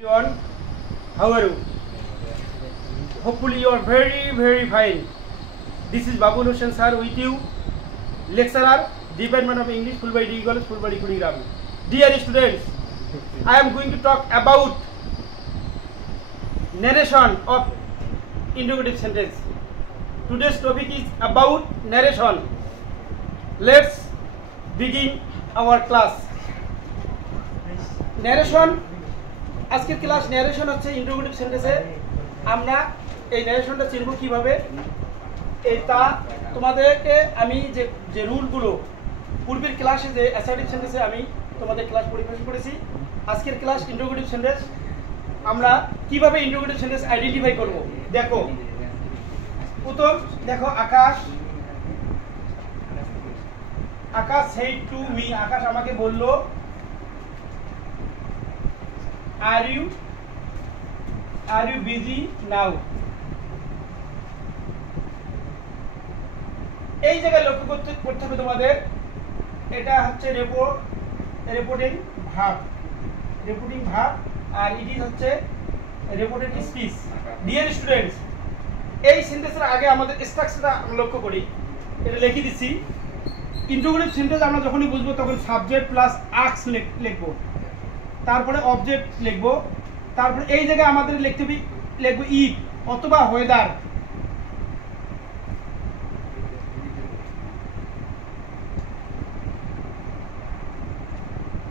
Everyone, how are you? Hopefully you are very fine. This is Babul Hossain sir with you, lecturer, Department of English, Fulbari Degree College, Fulbari Kurigram. Dear students, I am going to talk about narration of interrogative sentence. Today's topic is about narration. Let's begin our class. Narration. আজকের class narration হচ্ছে interrogative সেন্টেন্সে আমরা এই ন্যারেশনটা চিনব কিভাবে এটা তোমাদেরকে আমি যে রুলগুলো পূর্বের ক্লাসে যে অ্যাসার্টিভ সেন্টেন্সে আমি তোমাদের ক্লাস পরিবেশন করেছি আজকের ক্লাস ইন্টারোগেটিভ সেন্টেন্স আমরা কিভাবে ইন্টারোগেটিভ সেন্টেন্স আইডেন্টিফাই করব দেখো প্রথম দেখো আকাশ said to me আকাশ আমাকে বলল Are you busy now? এই জায়গায় লক্ষ্য করতে হবে তোমাদের এটা হচ্ছে রিপোর্টিং ভার্ব আর ইট ইজ হচ্ছে রিপোর্টেড স্পিচ ডিয়ার স্টুডেন্টস এই সেন্টেন্সের আগে আমাদের স্ট্রাকচারটা লক্ষ্য করি এটা লিখে দিচ্ছি ইন্টারোগেটিভ সেন্টেন্স আমরা যখনই বুঝবো তখন সাবজেক্ট প্লাস আস্ক লিখবো তারপরে অবজেক্ট লিখব তারপরে এই জায়গায় আমাদের লিখব ইফ অথবা ওয়েদার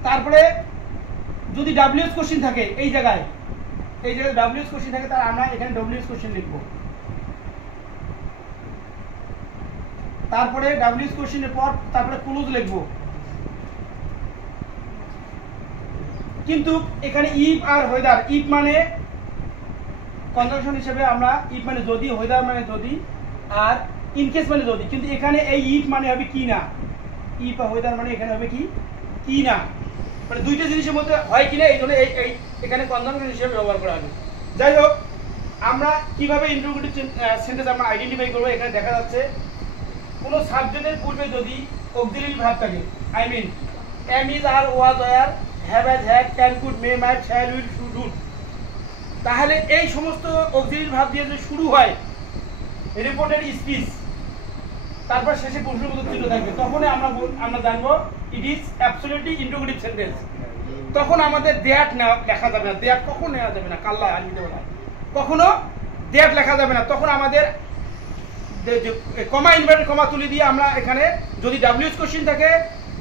তারপরে যদি ডব্লিউএস কোশ্চেন থাকে এই জায়গায় ডব্লিউএস কোশ্চেন থাকে তাহলে আমরা এখানে ডব্লিউএস কোশ্চেন লিখব তারপরে ডব্লিউএস কোশ্চেনের পর তারপরে ক্লোজ লিখব কিন্তু এখানে ইফ আর ওয়েদার ইফ মানে কনজাংশন হিসেবে আমরা ইফ মানে যদি ওয়েদার মানে যদি আর ইন কেস মানে যদি কিন্তু এখানে এই ইফ মানে হবে কি না ইফ আর ওয়েদার মানে এখানে হবে কি না মানে দুইটা জিনিসের মধ্যে হয় কিনা এই জন্য এই এখানে কনজাংশন হিসেবে ব্যবহার করা হবে যাই হোক আমরা কিভাবে ইন্টারোগেটিভ সেন্টেন্স আমরা আইডেন্টিফাই করব এখানে দেখা যাচ্ছে কোন সাবজেক্টের পূর্বে যদি অক্সিলারি ভার্ব থাকে I mean am is are was were have has had can could may might shall will should would তাহলে এই সমস্ত অক্সিলারি ভার্ব দিয়ে যদি শুরু হয় রিপোর্টেড স্পিচ তারপর শেষে প্রশ্নবোধক চিহ্ন থাকবে তখন আমরা জানবো it is absolutely interrogative sentence তখন আমাদের দ্যাট লেখা যাবে না দ্যাট কখনো নেওয়া যাবে না কাল্লা আরবিতে বলা কখনো দ্যাট লেখা যাবে না তখন আমাদের কমা ইনভার্টেড কমা তুলে দিয়ে আমরা এখানে যদি ডব্লিউএস কোশ্চেন থাকে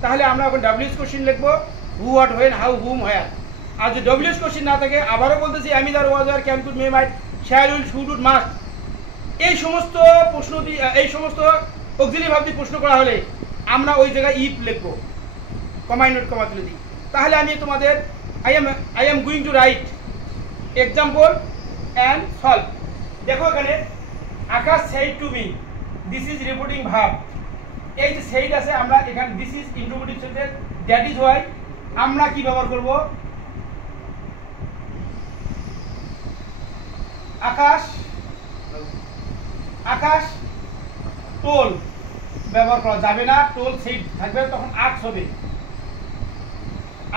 তাহলে আমরা ডব্লিউএস কোশ্চেন লিখবো who what when how whom where আর যে ডব্লিউএস কোশ্চেন না থাকে আবারও বলতেছি আমি there was are can could may might shall will should would must এই সমস্ত প্রশ্ন দিয়ে এই সমস্ত অক্সিলারি ভার্ব দিয়ে প্রশ্ন করা হলে আমরা ওই জায়গায় ইফ লিখব কমা ইনভার্টেড কমা তুলে দিই তাহলে আমি তোমাদের I am going to right example and solve দেখো এখানে আকাশ said to me this is reporting verb এই যে said আছে আমরা এখানে this is interrogative sentence that is why আমরা কি ব্যবহার করব আকাশ টোল ব্যবহার করা যাবে না টোল সেড থাকবে তখন আক্স হবে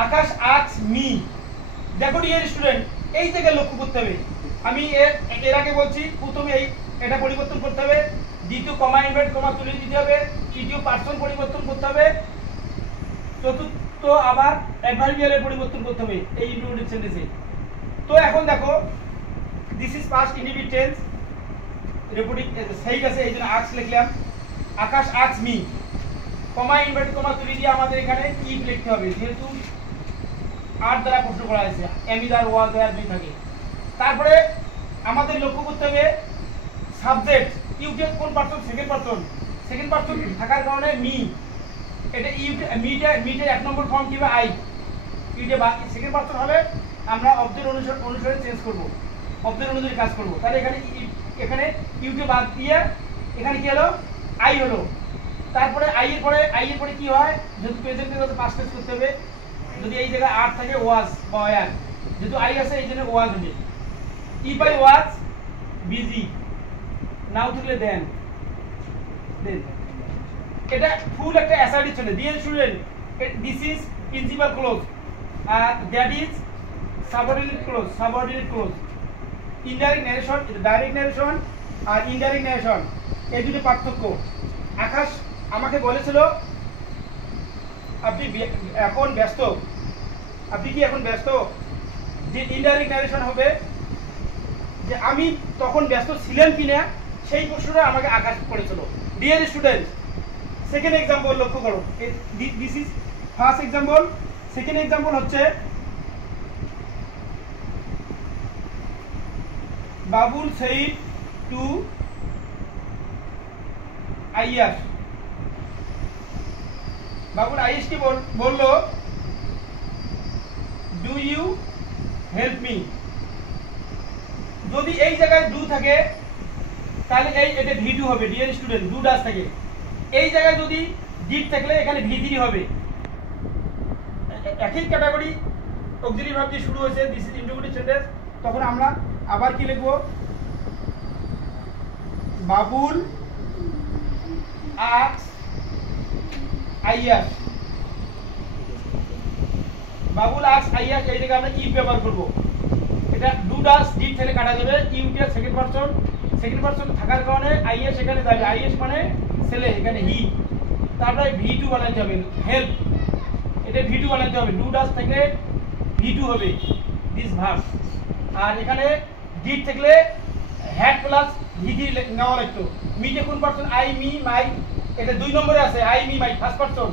আকাশ আক্স মি দেখো ডিয়ার স্টুডেন্ট এই জায়গায় লক্ষ্য করতে হবে আমি এর আগে বলছি প্রথমে এটা পরিবর্তন করতে হবে দ্বিতীয় কমা ইনভার্ট কমা তুলে দিতে হবে তৃতীয় পার্সন পরিবর্তন করতে হবে চতুর্থ আবার অ্যাডভার্বিয়ালের পরিবর্তন করতে হবে এই ইন্টারোগেটিভ সেন্টেন্সে তো এখন দেখো this is past indefinite tense reporting সেই আছে এই জন্য আস্ক লিখলাম Akash ask me comma invert comma তুলে দিয়ে আমাদের এখানে ইফ লিখতে হবে যেহেতু আর দ্বারা প্রশ্ন করা হয়েছে am is are was were দুই থাকে তারপরে আমাদের লক্ষ্য করতে হবে সাবজেক্ট ইউকে কোন পার্সন সেকেন্ড পার্সন থাকার কারণে মি এটা মিটের এক নম্বর ফর্ম কিংবা আই ইটে সেকেন্ড পার্সন হবে আমরা অবজেক্ট অনুসারে চেঞ্জ করব অবজেক্ট অনুযায়ী কাজ করব তাহলে এখানে ইউকে বাদ দিয়ে এখানে কি হলো আই হলো তারপরে আই এর পরে কি হয় যেহেতু প্রেজেন্ট টেন্সে পাস্ট টেন্স করতে হবে যদি এই জায়গায় আর থাকে ওয়াজ বা ওয়্যার যেহেতু আই আছে এই জন্য ওয়াজ হবে ইফ আই ওয়াজ বিজি নাও থাকলে দেন এটা ফুল একটা assertive sentence dear student this is principal clause that is subordinate clause. Indirect narration, direct narration আর ইনডাইরেক্ট ন্যারেশন, এই দুটো পার্থক্য। আকাশ আমাকে বলেছিল আপনি এখন ব্যস্ত, আপনি কি এখন ব্যস্ত? যে ইনডাইরেক্ট ন্যারেশন হবে যে আমি তখন ব্যস্ত ছিলেন কিনা, সেই প্রশ্নটা আমাকে আকাশ করেছিল। ডিয়ার স্টুডেন্ট, সেকেন্ড এক্সাম্পল লক্ষ্য করো, this is first example. Second example হচ্ছে বাবুল সেইড টু আইয়াস। বাবুল আইয়াসকে বলল ডু ইউ হেল্প মি। যদি এই জায়গায় ডু থাকে তাহলে এটা ভি2 হবে। ডিয়ার স্টুডেন্ট, ডু ডাজ থাকে। এই জায়গায় যদি ডিড থাকলে এখানে ভি3 হবে। একই ক্যাটাগরি অক্সিলারি ভার্ব দিয়ে শুরু হয়েছে, দিস ইজ ইন্টারোগেটিভ সেন্টেন্স। তখন আমরা আবার কি লিখব? বাবুল আস্কস আইয়াস। বাবুল আস্কস আইয়াস, এই জায়গায় আমরা ইফ ব্যবহার করব। এটা ডু ডাজ ডিড থেকে কাটা যাবে। ইউটা সেকেন্ড পারসন থাকার কারণে আইএস এখানে যাবে। আইএস মানে ছেলে, এখানে হি। তারপরে ভি2 বানাইতে হবে, হেল্প, এটা ভি2 বানাইতে হবে। ডু ডাজ থাকলে ভি2 হবে, দিস ভার্ব। আর এখানে ডিড থাকলে হ্যাড প্লাস ভি3 নেওয়া লাগতো। মি যে কোন পারসন? আই, মি, মাই, এটা 2 নম্বরে আছে। I, me, my first person,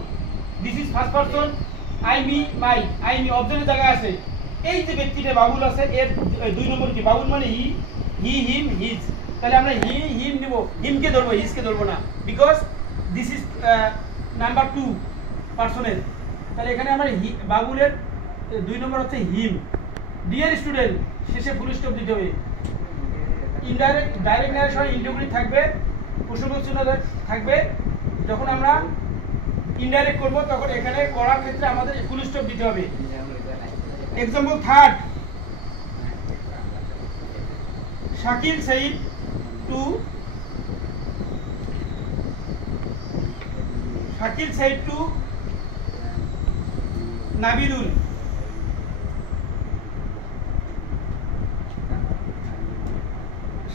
this is first person. I, me, my, I, me অবজেক্টের জায়গায় আছে। এই যে ব্যক্তিটা বাবুল আছে, এর 2 নম্বর কি? বাবুল মানে হি, হিম, হিজ। তাহলে আমরা হিম নিব, হিমকে ধরবো, হিজকে ধরবো না, বিকজ দিস ইজ নাম্বার 2 পারসনের। তাহলে এখানে আমরা বাবুলের 2 নম্বর হচ্ছে হিম। ডিয়ার স্টুডেন্ট, শেষে ফুল স্টপ দিতে হবে। ডাইরেক্ট ন্যারেশন ইন্টারোগেটিভ থাকবে, প্রশ্নবোধক চিহ্ন থাকবে। যখন আমরা ইনডাইরেক্ট করব তখন এখানে করার ক্ষেত্রে আমাদের ফুল স্টপ দিতে হবে। Example third, Shakil said to Nabidul.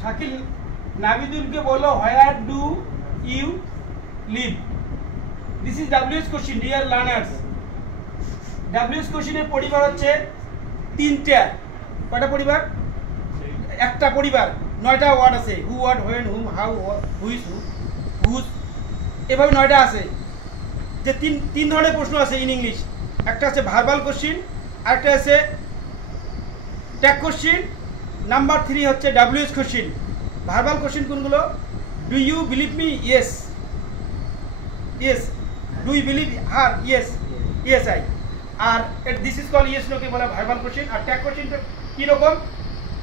Shakil নাবিদুলকে বললো where do you live. This is WS question. Dear learners, WS কোশ্চেনের পরিবার হচ্ছে 3টা। কয়টা পরিবার? একটা পরিবার, 9টা ওয়ার্ড আছে। Who, what, when, whom, how, which, whose, এভাবে 9টা আছে। যে তিন ধরনের প্রশ্ন আছে ইন ইংলিশ। একটা আছে ভার্বাল কোশ্চেন, আরেকটা আছে ট্যাগ কোশ্চেন, নাম্বার 3 হচ্ছে ডাব্লিউএস কোশ্চেন। ভার্বাল কোশ্চেন কোনগুলো? Do you believe me? Yes, yes. Do you believe her? Yes, yes I. আর দিস ইজ কল ইয়েস নোকে বলা ভার্বাল কোশ্চেন। আর ট্যাগ কোশ্চেনটা কি রকম?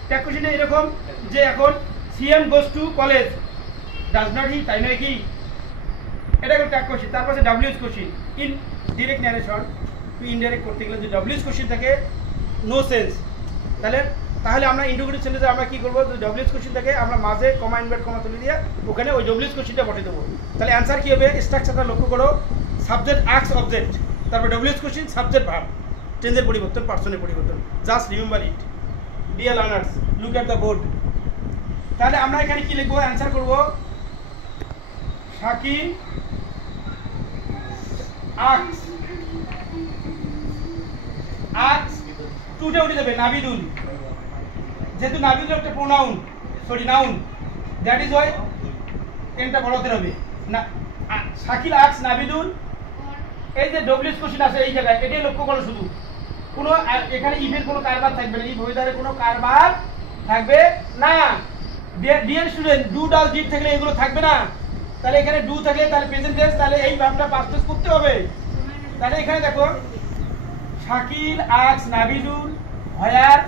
ট্যাগ কোশ্চেনটা এরকম যে এখন CM goes to college, does not he, তাই নয় কি? এটা একটা ট্যাগ কোশ্চেন। তারপর আছে WH question. In direct narration to indirect করতে গেলে যদি ডাব্লিউএস কোশ্চেন থাকে, নো সেন্স। তাহলে আমরা ইন্টারোগেটিভ সেন্টেন্সে আমরা কি করব? যদি ডাব্লিউএস কোশ্চেন থাকে আমরা মাঝে কমা ইনভার্ট কমা তুলে দিয়ে ওখানে ওই ডাব্লিউএস কোশ্চেনটা বসিয়ে দেবো। তাহলে অ্যান্সার কি হবে? স্ট্রাকচারটা লক্ষ্য করো, সাবজেক্ট আস্ক অবজেক্ট, তারপর ডাব্লিউএস কোশ্চেন, সাবজেক্ট ভার্ব, টেন্সের পরিবর্তন, পার্সনের পরিবর্তন। Just remember it. Deer learners, look at the board. তাহলে আমরা এখানে কি লিখবো? অ্যান্সার করব শাকিল আস্ক টুটা উঠে যাবে নাবিদুল, যেহেতু নাবিদুল একটা pronoun, noun, that is why এনটা বড় হতে হবে না। শাকিল আস্ক নাবিদুল, এই যে ডব্লিউএস কোশ্চেন আছে এই জায়গায়, এটাই লক্ষ্য করো শুধু। কোনো এখানে ইভের কোনো কারবার থাকবে না, এই ভবিষ্যতে কোনো কারবার থাকবে না। Dear student, do does did থাকলে এগুলো থাকবে না। তাহলে এখানে ডু থাকলে তাহলে প্রেজেন্ট টেন্স, তাহলে এই ভার্বটা পাস্ট টেন্স করতে হবে। তাহলে এখানে দেখো শাকিল আস্ক নাবিদুল হোয়ার,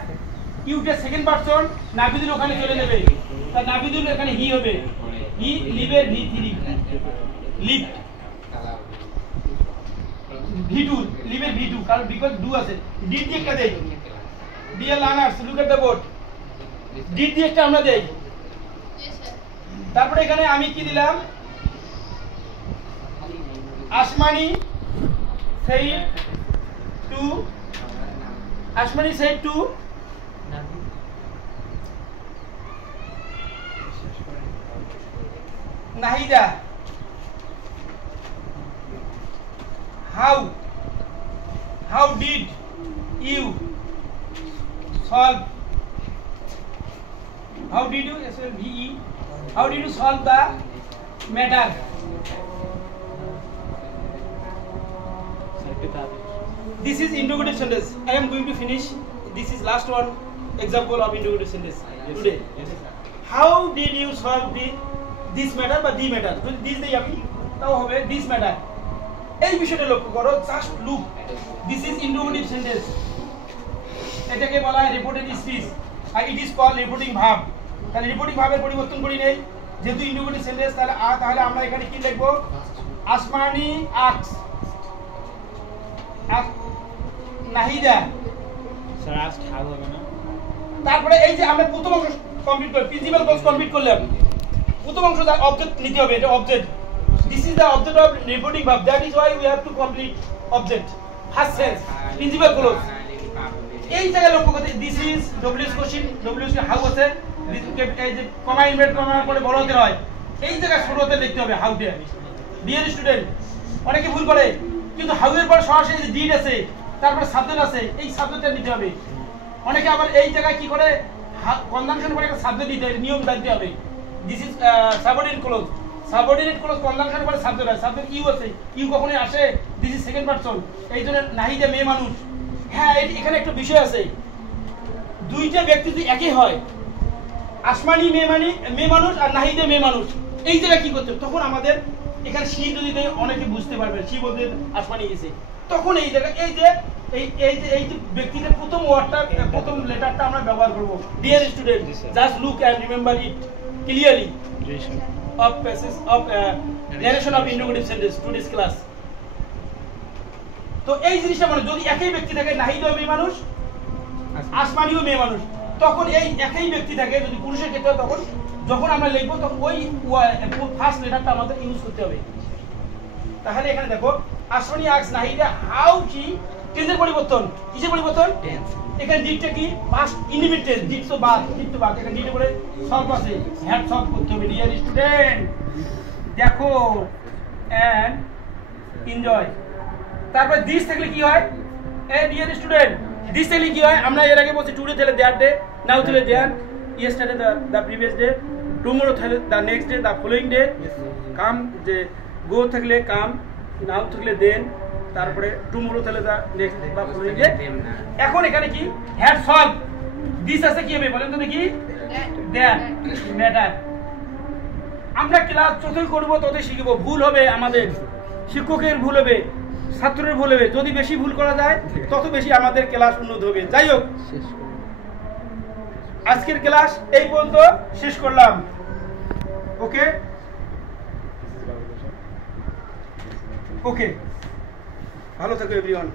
ইউটা সেকেন্ড পারসন, নাবিদুল ওখানে চলে যাবে। তাহলে নাবিদুল এখানে হি হবে, হি লিভের ভি3, লিভ ভি2, লিভের ভি2, কারণ বিকজ ডু আছে। ডিড দিয়ে একটা দেই। Dear learners, look at the board. Did দিয়ে একটা আমরা দেই। তারপরে এখানে আমি কি দিলাম? Ashmani said to Ashmani said to Nahida, how did you solve how did you solve the matter? This is interrogative sentence. I am going to finish. This is last one example of interrogative sentence today. How did you solve this matter বা the matter? যদি this দেই আমি তাও হবে this matter. এই বিষয়টা লক্ষ্য করো, just look. This is interrogative sentence. এটাকে বলা হয় রিপোর্টেড স্পিচ আর it is called reporting verb. তাহলে রিপোর্টিং ভার্বের পরিবর্তন করি নেই, যেহেতু ইন্টারোগেটিভ সেন্টেন্স, তাহলে আমরা এখানে কি লিখব? Ashmani asks Nahida. Sir asked how হবে না? তারপরে এই যে আমরা প্রথম অংশ কমপ্লিট করলাম, প্রিন্সিপাল ক্লজ কমপ্লিট করলাম, প্রথম অংশ দা অবজেক্ট নিতে হবে, এটা object. This is the object of reporting verb. That is why we have to complete object. First sense, principal clause. এই জায়গায় লক্ষ্য করতে, this is WS question, WS how আছে, এই যে কমা ইনভার্ট করার পরে বড় হতে হয়, এই জায়গায় ছোট হতে লিখতে হবে how there. Dear student, অনেকে ভুল করে, কিন্তু how এর পর সরাসরি যে did আছে, তারপরে সাবজেক্ট আছে, এই সাবজেক্টটা নিতে হবে। অনেকে আবার এই জায়গায় কি করে, কনজাংশন পরে একটা সাবজেক্ট দিতে হবে, নিয়ম জানতে হবে। This is subordinate clause. Subordinate clause কনজাংশনের পরে সাবজেক্ট হয়, সাবজেক্ট ইউ আছে, ইউ কখনোই আসে, দিস ইজ সেকেন্ড পারসন, এই জন্য নাহিদা মেয়ে মানুষ। হ্যাঁ, এখানে একটা বিষয় আছে, দুইটা ব্যক্তি যদি একই হয়, আসমানি মেয়ে মানুষ আর নাহিদা মেয়ে মানুষ, এই জায়গায় কি করতে হবে? তখন আমাদের এখানে সি যদি দেয়, অনেকে বুঝতে পারবে সি বলতে আসমানি গেছে, তখন এই জায়গায় এই যে ব্যক্তিদের প্রথম ওয়ার্ডটা, প্রথম লেটারটা আমরা ব্যবহার করব। Dear student, just look and remember it clearly of passage of narration of interrogative sentence today's class. তো এই জিনিসটা মানে যদি একই ব্যক্তি থাকে, নাহিদা মেয়ে মানুষ, আসমানিও মেয়ে মানুষ, তখন এই একই ব্যক্তি থাকে, যদি পুরুষের ক্ষেত্রে, তখন যখন আমরা লিখবো তখন ওই ফার্স্ট লেটারটা আমাদের ইউজ করতে হবে। তাহলে এখানে দেখো, আসমানি আস্কস নাহিদা হাউ শি, টেন্সের পরিবর্তন, কিসের পরিবর্তন? টেন্স। এখানে ডিডটা কি? পাস্ট ইনডিফিনিট টেন্স, ডিড তো বাদ, এখানে ডিড পরে সলভ আছে, হ্যাড সলভ করতে হবে। ডিয়ার স্টুডেন্ট, দেখো এন্ড এনজয়। তারপর দিস থাকলে কি হয়? ডিয়ার স্টুডেন্ট, দিস থাকলে কি হয়? আমরা এর আগে বলছি টুডে তাহলে দ্যাট ডে, নাও তাহলে that, yesterday the previous day, tomorrow তাহলে the next day, the following day, come যে গো থাকলে কাম, নাও থাকলে দেন, তারপরে টুমরো তাহলে দ্য নেক্সট ডে বা ফলোইং ডে। এখন এখানে কি হ্যাড সলভ, দিস আছে কি হবে বলেন তো দেখি? That matter. আমরা ক্লাস যতই করব ততই শিখব, ভুল হবে আমাদের, শিক্ষকের ভুল হবে, ছাত্রের ভুল হবে, যদি বেশি ভুল করা যায় তত বেশি আমাদের ক্লাস উন্নত হবে। যাই হোক, আজকের ক্লাস এই পর্যন্ত শেষ করলাম। ওকে ওকে, ভালো থাকো এভরিওয়ান।